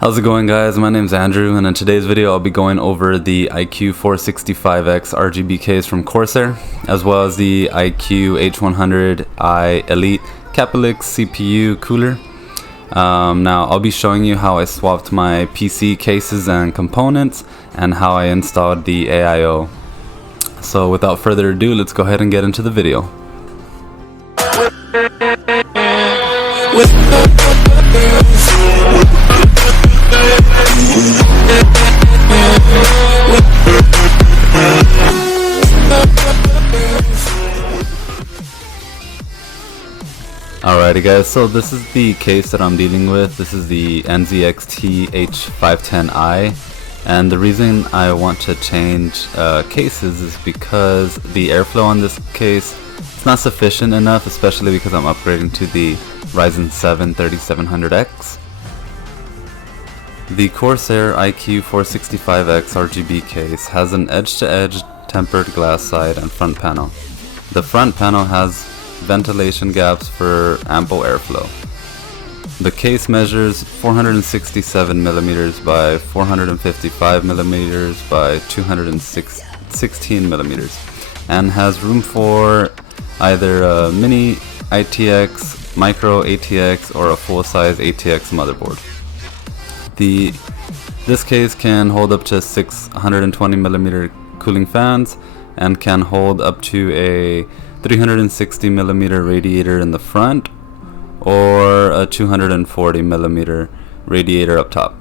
How's it going, guys? My name's Andrew, and in today's video I'll be going over the iCUE 465X RGB case from Corsair, as well as the iCUE H100i Elite Capellix CPU cooler. Now I'll be showing you how I swapped my PC cases and components and how I installed the AIO. So without further ado, let's go ahead and get into the video. Alrighty guys, so this is the case that I'm dealing with. This is the NZXT H510i, and the reason I want to change cases is because the airflow on this case is not sufficient enough, especially because I'm upgrading to the Ryzen 7 3700X. The Corsair iCUE 465X RGB case has an edge-to-edge tempered glass side and front panel. The front panel has ventilation gaps for ample airflow. The case measures 467mm by 455mm by 216mm and has room for either a mini ITX, micro ATX, or a full-size ATX motherboard. This case can hold up to 620mm cooling fans and can hold up to a 360mm radiator in the front or a 240mm radiator up top.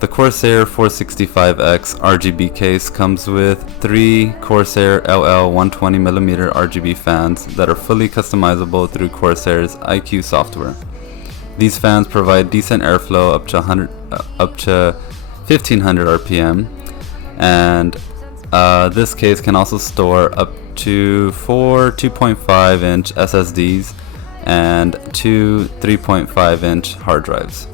The Corsair 465X RGB case comes with 3 Corsair LL 120mm RGB fans that are fully customizable through Corsair's iCUE software. These fans provide decent airflow up to 1500 RPM, and this case can also store up to 4 2.5-inch SSDs and 2 3.5-inch hard drives.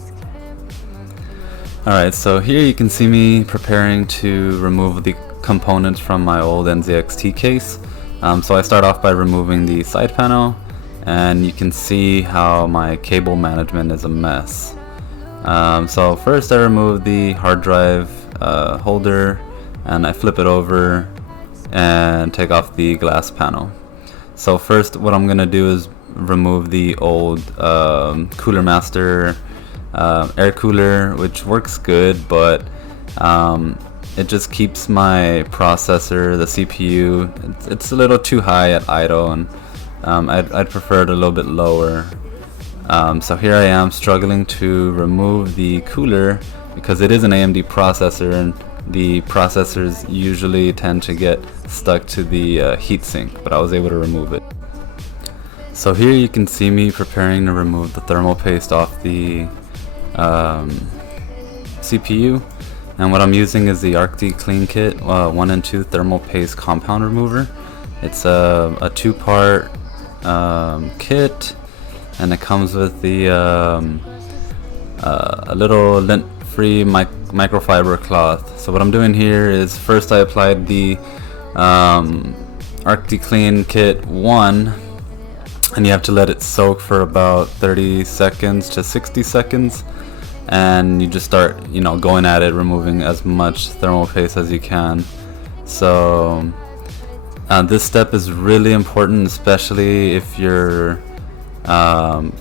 Alright, so here you can see me preparing to remove the components from my old NZXT case. So I start off by removing the side panel, and you can see how my cable management is a mess. So first I remove the hard drive holder, and I flip it over and take off the glass panel. So first what I'm gonna do is remove the old Cooler Master air cooler, which works good, but it just keeps my processor, the CPU, it's a little too high at idle, and I'd prefer it a little bit lower. So here I am struggling to remove the cooler because it is an AMD processor, and the processors usually tend to get stuck to the heatsink, but I was able to remove it. So here you can see me preparing to remove the thermal paste off the CPU, and what I'm using is the Arctic Clean Kit 1 and 2 thermal paste compound remover. It's a 2-part kit, and it comes with the a little lint-free microfiber cloth. So what I'm doing here is first I applied the Arctic Clean Kit 1, and you have to let it soak for about 30 seconds to 60 seconds, and you just start, going at it, removing as much thermal paste as you can. So this step is really important, especially if you're gonna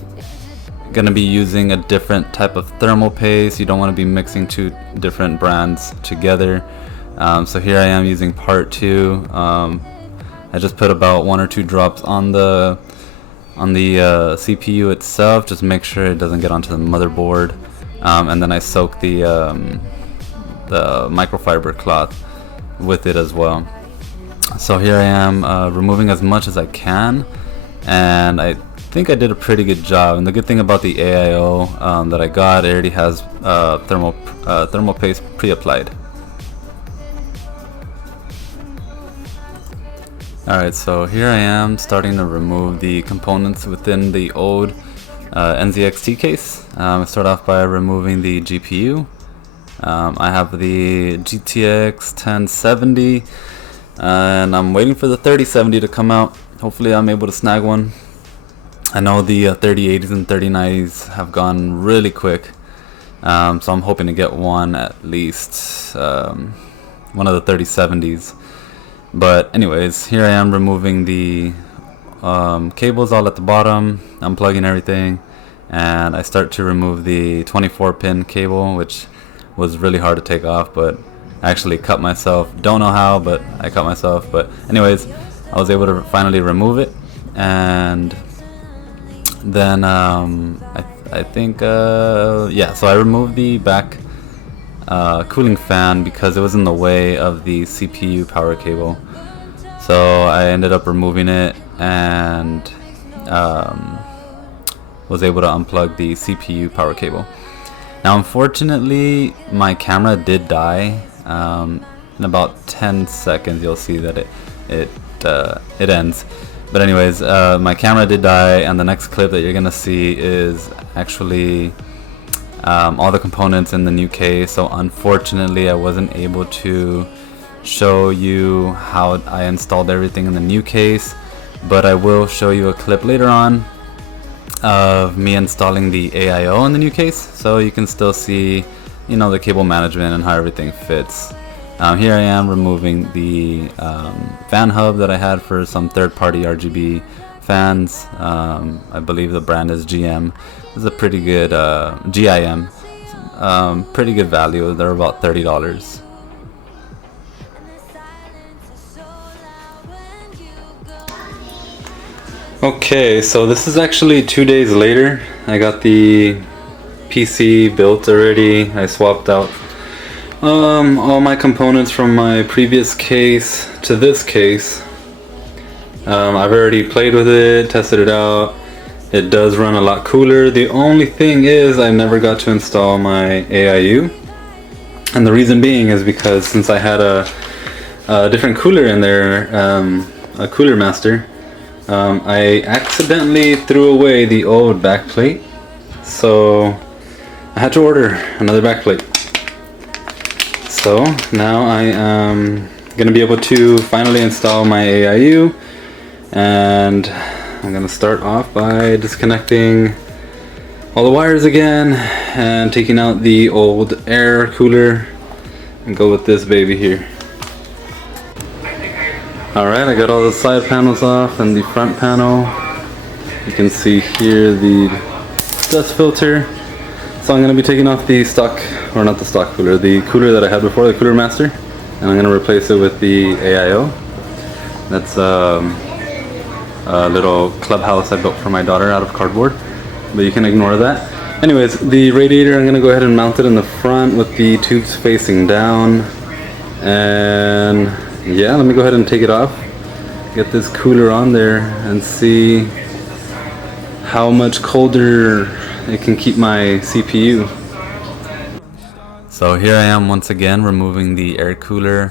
be using a different type of thermal paste. You don't want to be mixing 2 different brands together. So here I am using part 2. I just put about 1 or 2 drops on the CPU itself, just make sure it doesn't get onto the motherboard, and then I soak the microfiber cloth with it as well. So here I am removing as much as I can, and I think I did a pretty good job. And the good thing about the AIO that I got, it already has thermal paste pre-applied. Alright, so here I am starting to remove the components within the old NZXT case. I start off by removing the GPU. I have the GTX 1070, and I'm waiting for the 3070 to come out. Hopefully I'm able to snag one. I know the 3080s and 3090s have gone really quick, So I'm hoping to get one at least, one of the 3070s. But anyways, here I am removing the cables all at the bottom, unplugging everything, and I start to remove the 24 pin cable, which was really hard to take off, but I actually cut myself. Don't know how, but I cut myself. But anyways, I was able to finally remove it, and then I think yeah, so I removed the back cooling fan because it was in the way of the CPU power cable. So I ended up removing it and was able to unplug the CPU power cable. Now unfortunately my camera did die. In about 10 seconds you'll see that it ends. But anyways, my camera did die, and the next clip that you're gonna see is actually all the components in the new case. So unfortunately I wasn't able to show you how I installed everything in the new case, but I will show you a clip later on of me installing the AIO in the new case, so you can still see, you know, the cable management and how everything fits. Here I am removing the fan hub that I had for some third-party RGB fans. I believe the brand is GM. This is a pretty good GIM. Pretty good value. They're about $30. Okay, so this is actually 2 days later. I got the PC built already. I swapped out all my components from my previous case to this case. I've already played with it, tested it out. It does run a lot cooler. The only thing is I never got to install my AIU, and the reason being is because since I had a different cooler in there, a cooler master, I accidentally threw away the old backplate, so I had to order another backplate. So now I am gonna be able to finally install my AIU, and I'm gonna start off by disconnecting all the wires again and taking out the old air cooler and go with this baby here. Alright, I got all the side panels off and the front panel. You can see here the dust filter. So I'm going to be taking off the stock, or not the stock cooler, the cooler that I had before, the Cooler Master, and I'm going to replace it with the AIO. That's a little clubhouse I built for my daughter out of cardboard, but you can ignore that. Anyways, the radiator, I'm going to go ahead and mount it in the front with the tubes facing down, and yeah, let me go ahead and take it off, get this cooler on there, and see how much colder it can keep my CPU. So here I am once again removing the air cooler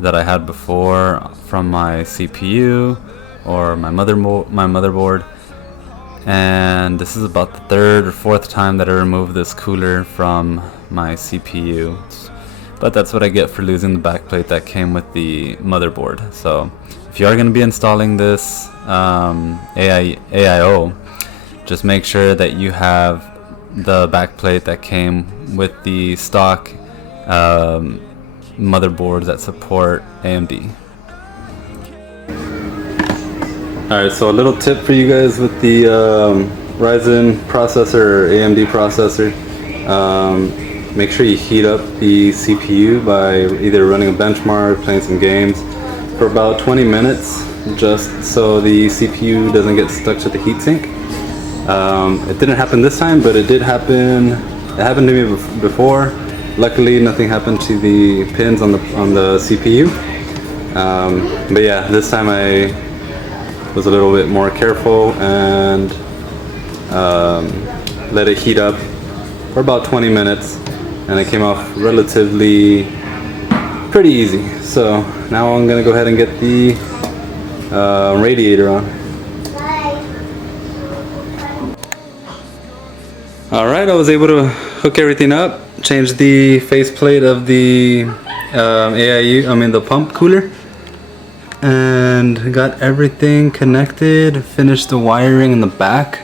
that I had before from my CPU or my motherboard, and this is about the third or fourth time that I removed this cooler from my CPU. But that's what I get for losing the backplate that came with the motherboard. So if you are going to be installing this AIO, just make sure that you have the backplate that came with the stock motherboards that support AMD. Alright, so a little tip for you guys with the Ryzen processor or AMD processor. Make sure you heat up the CPU by either running a benchmark, playing some games for about 20 minutes, just so the CPU doesn't get stuck to the heatsink. It didn't happen this time, but it did happen. It happened to me before. Luckily, nothing happened to the pins on the CPU. But yeah, this time I was a little bit more careful and let it heat up for about 20 minutes. And it came off relatively pretty easy. So now I'm gonna go ahead and get the radiator on. Alright, I was able to hook everything up, change the faceplate of the AIU, the pump cooler, and got everything connected, finished the wiring in the back.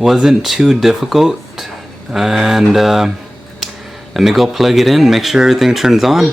Wasn't too difficult, and let me go plug it in, make sure everything turns on.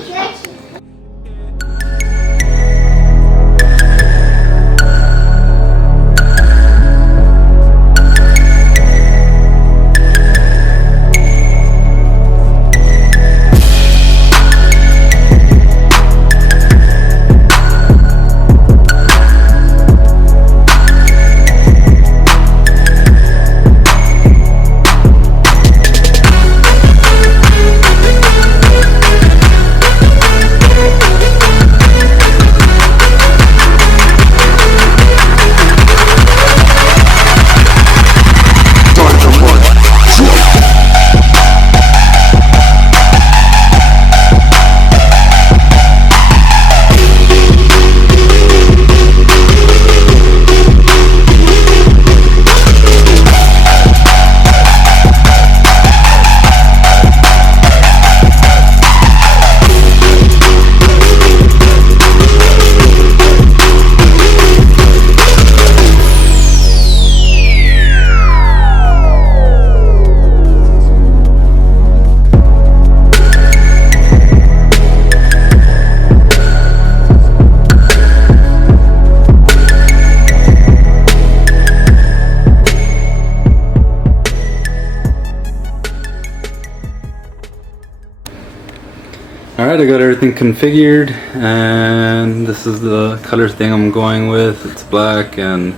Alright, I got everything configured, and this is the color thing I'm going with. It's black and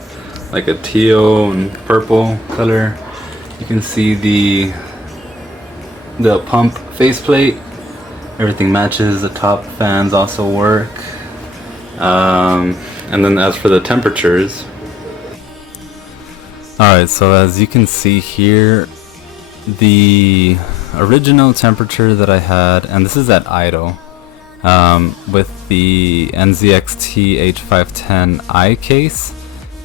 like a teal and purple color. You can see the pump faceplate. Everything matches. The top fans also work. And then as for the temperatures, alright, so as you can see here, the original temperature that I had, and this is at idle, with the NZXT H510i case,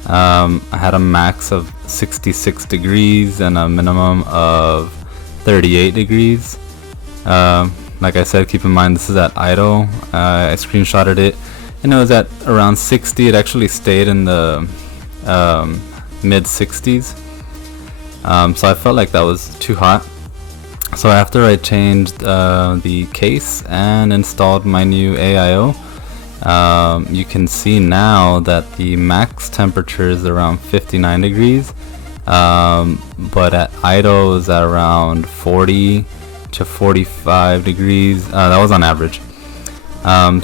I had a max of 66 degrees and a minimum of 38 degrees. Like I said, keep in mind this is at idle. I screenshotted it and it was at around 60. It actually stayed in the mid 60s. So I felt like that was too hot. So after I changed the case and installed my new AIO, you can see now that the max temperature is around 59 degrees, but at idle is at around 40 to 45 degrees. That was on average.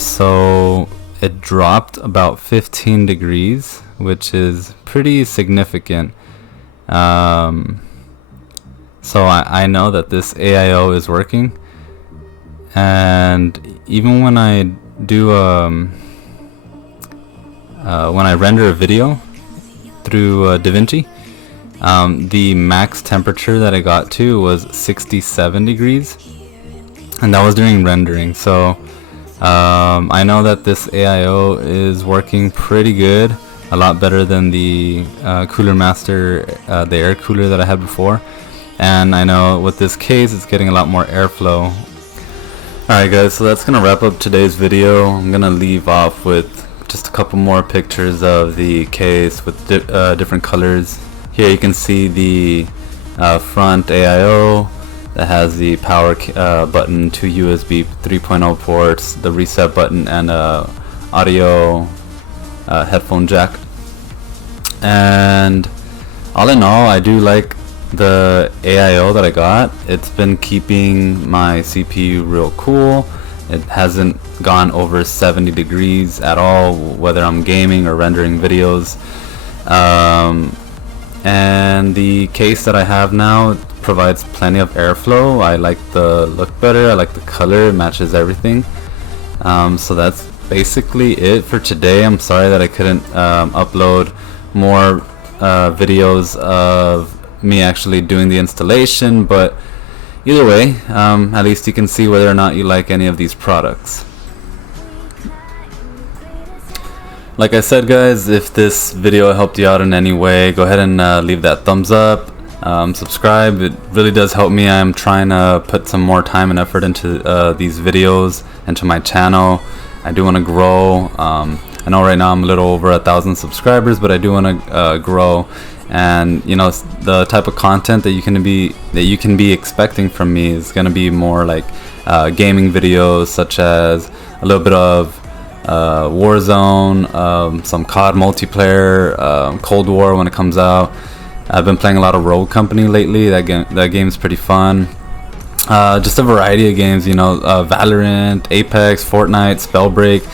So it dropped about 15 degrees, which is pretty significant. So I know that this AIO is working, and even when I do when I render a video through DaVinci, the max temperature that I got to was 67 degrees, and that was during rendering. So I know that this AIO is working pretty good, a lot better than the Cooler Master, the air cooler that I had before. And I know with this case it's getting a lot more airflow. Alright guys, so that's gonna wrap up today's video. I'm gonna leave off with just a couple more pictures of the case with different colors. Here you can see the front AIO that has the power button, 2 USB 3.0 ports, the reset button, and audio headphone jack. And all in all, I do like the AIO that I got. It's been keeping my CPU real cool. It hasn't gone over 70 degrees at all, whether I'm gaming or rendering videos. And the case that I have now provides plenty of airflow. I like the look better, I like the color, it matches everything. So that's basically it for today. I'm sorry that I couldn't upload more videos of me actually doing the installation, but either way, at least you can see whether or not you like any of these products. Like I said guys, if this video helped you out in any way, go ahead and leave that thumbs up, subscribe. It really does help me. I'm trying to put some more time and effort into these videos, into my channel. I do want to grow. I know right now I'm a little over 1,000 subscribers, but I do want to grow and you know, the type of content that you can be expecting from me is gonna be more like gaming videos, such as a little bit of Warzone, some COD multiplayer, Cold War when it comes out. I've been playing a lot of Rogue Company lately. That game's pretty fun. Just a variety of games, you know, Valorant, Apex, Fortnite, Spellbreak.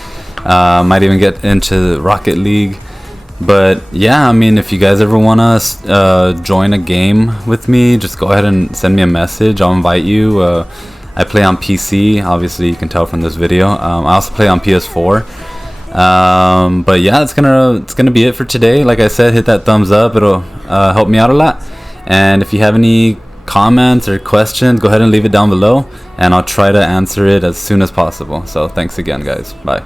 Might even get into Rocket League. But yeah, I mean, if you guys ever want to join a game with me, just go ahead and send me a message. I'll invite you. I play on PC, obviously you can tell from this video. I also play on PS4. But yeah, it's gonna be it for today. Like I said, hit that thumbs up. It'll help me out a lot. And if you have any comments or questions, go ahead and leave it down below, and I'll try to answer it as soon as possible. So thanks again, guys. Bye.